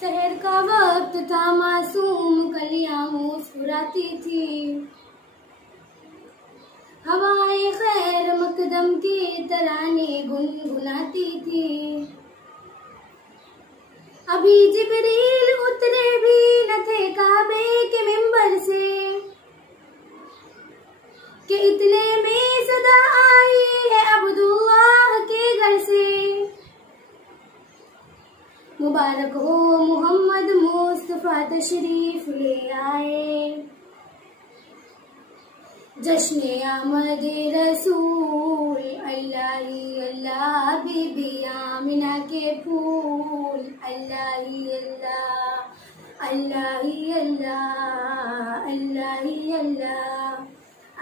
शहर का वक्त था, मासूम कलियां मुस्कुराती थी। हवाएं खैर मकदम की तराने गुनगुनाती थी। अभी जिब्रील उतरे भी न थे काबे के मिंबर से कि इतने में सदा आई है अब्दुल्लाह के घर से। मुबारक हो मोहम्मद मुस्तफा तशरीफ ले आए, जश्न आमद रसूल अल्लाह ही अल्लाह, बीबी आमिना के फूल अल्लाह ही अल्लाह, अल्लाह ही अल्लाह, अल्लाह ही अल्लाह,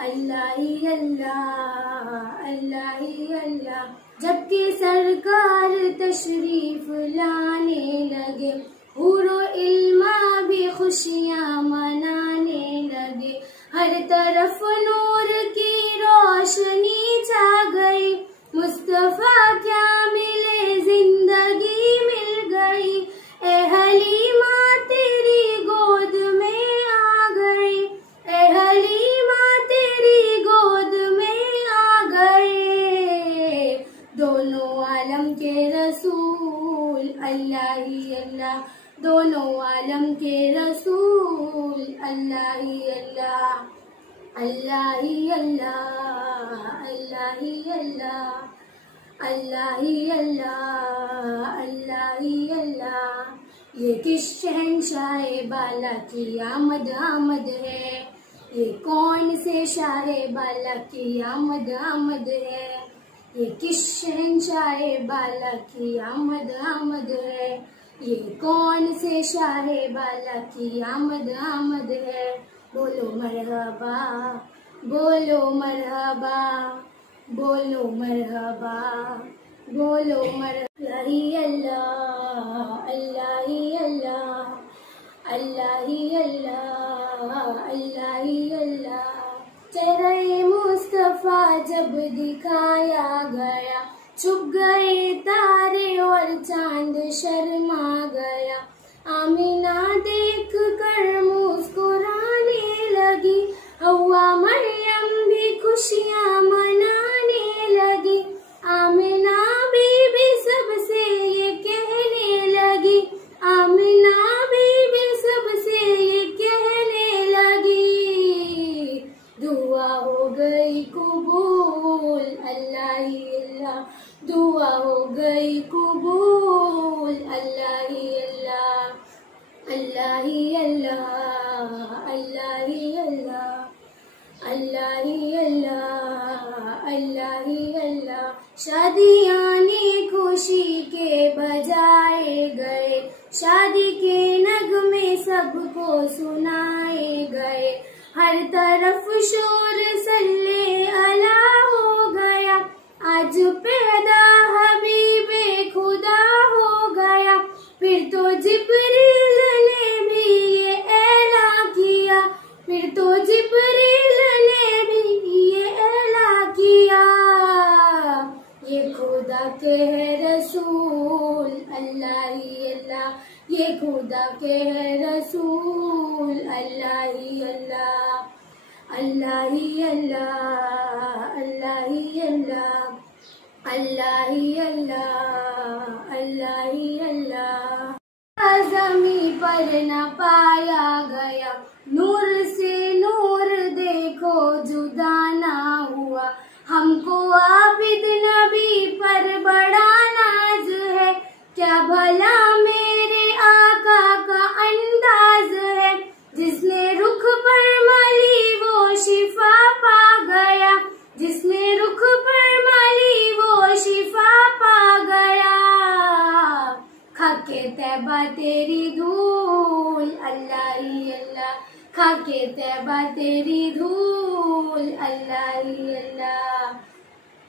अल्लाह ही अल्लाह, अल्लाह ही अल्लाह। जबकि सरकार तशरीफ लाने लगे, हुरो इल्मा भी खुशियां मनाने लगे। हर तरफ नूर की रोशनी छा गई, मुस्तफा क्या मिले जिंदगी मिल गई। ए हलीमा तेरी गोद में आ गई, ए हलीमा तेरी गोद में आ गए। दोनों आलम के रसूल अल्लाह ही अल्लाह, दोनों आलम के रसूल अल्लाह ही अल्लाह, अल्लाह ही अल्लाह, अल्लाह ही अल्लाह, अल्लाह ही अल्लाह, अल्लाह ही अल्लाह। ये किस शहंशाह बाला की आमद आमद है, ये कौन से शाह बाला की आमद आमद है। ये किस शहंशाह बाला की आमद आमद है, ये कौन से शाह बाला की आमद आमद है। बोलो मरहबा, बोलो मरहबा, बोलो मरहबा, बोलो मरहबा। अल्लाह ही अल्लाह, अल्लाह ही अल्लाह, अल्लाह ही अल्लाह, अल्लाह ही अल्लाह। चेहरे मुस्तफा जब दिखाया गया, छुप गए तारे और चांद शर्मा गया। आमीना देख कर मुस्कुराने लगी, हव्वा मरियम भी खुशियां मनाने लगी। आमीना बीबी सबसे ये कहने लगी, आमीना बीबी सबसे ये कहने लगी। दुआ हो गई कबूल अल्लाह ही अल्लाह, दुआ हो गई कबूल अल्लाह ही अल्लाह, अल्लाह ही अल्लाह, अल्लाह ही अल्लाह, अल्लाह ही अल्लाह, अल्लाह ही अल्लाह। शादियाँ ने खुशी के बजाए गए, शादी के नगमे सबको सुनाए गए। हर तरफ शोर सल्ले अला हो गया, आज पैदा हबीबे खुदा हो गया। फिर तो जिब्रील ने भी ये ऐला किया, फिर तो जिब्रील ने भी ये ऐला किया। ये खुदा के है रसूल अल्लाह ही अल्लाह, ये खुदा के है रसूल अल्लाह ही अल्लाह, अल्लाह ही अल्लाह, अल्लाह ही अल्लाह, अल्लाह ही अल्लाह, अल्लाह ही अल्लाह। ज़मीं पर न पाया गया, नूर से नूर देखो जुदा ना हुआ। हमको आबिद नबी पर बड़ा नाज है, क्या भला मेरे आका का अंदाज है। जिसने रुख पर मली वो शिफा पा गया, जिसने रुख पर मली वो शिफा पा गया। खाके तैबा तेरी धूल अल्लाह ही अल्लाह, खाके तैबा तेरी धूल अल्लाह ही अल्लाह,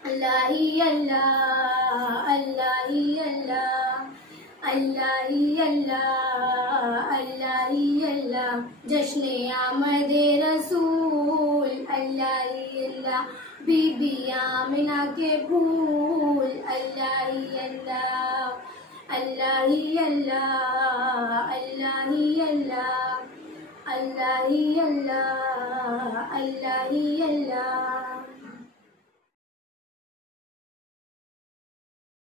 अल्लाह ही अल्लाह, अल्लाह ही अल्लाह, अल्लाह ही अल्लाह, अल्लाह ही अल्लाह। जश्न आमद रसूल अल्लाह ही अल्लाह, बीबी आमिना के फूल अल्लाह ही अल्लाह, अल्लाह ही अल्लाह, अल्लाह ही अल्लाह, अल्लाह ही अल्लाह, अल्लाह ही अल्लाह।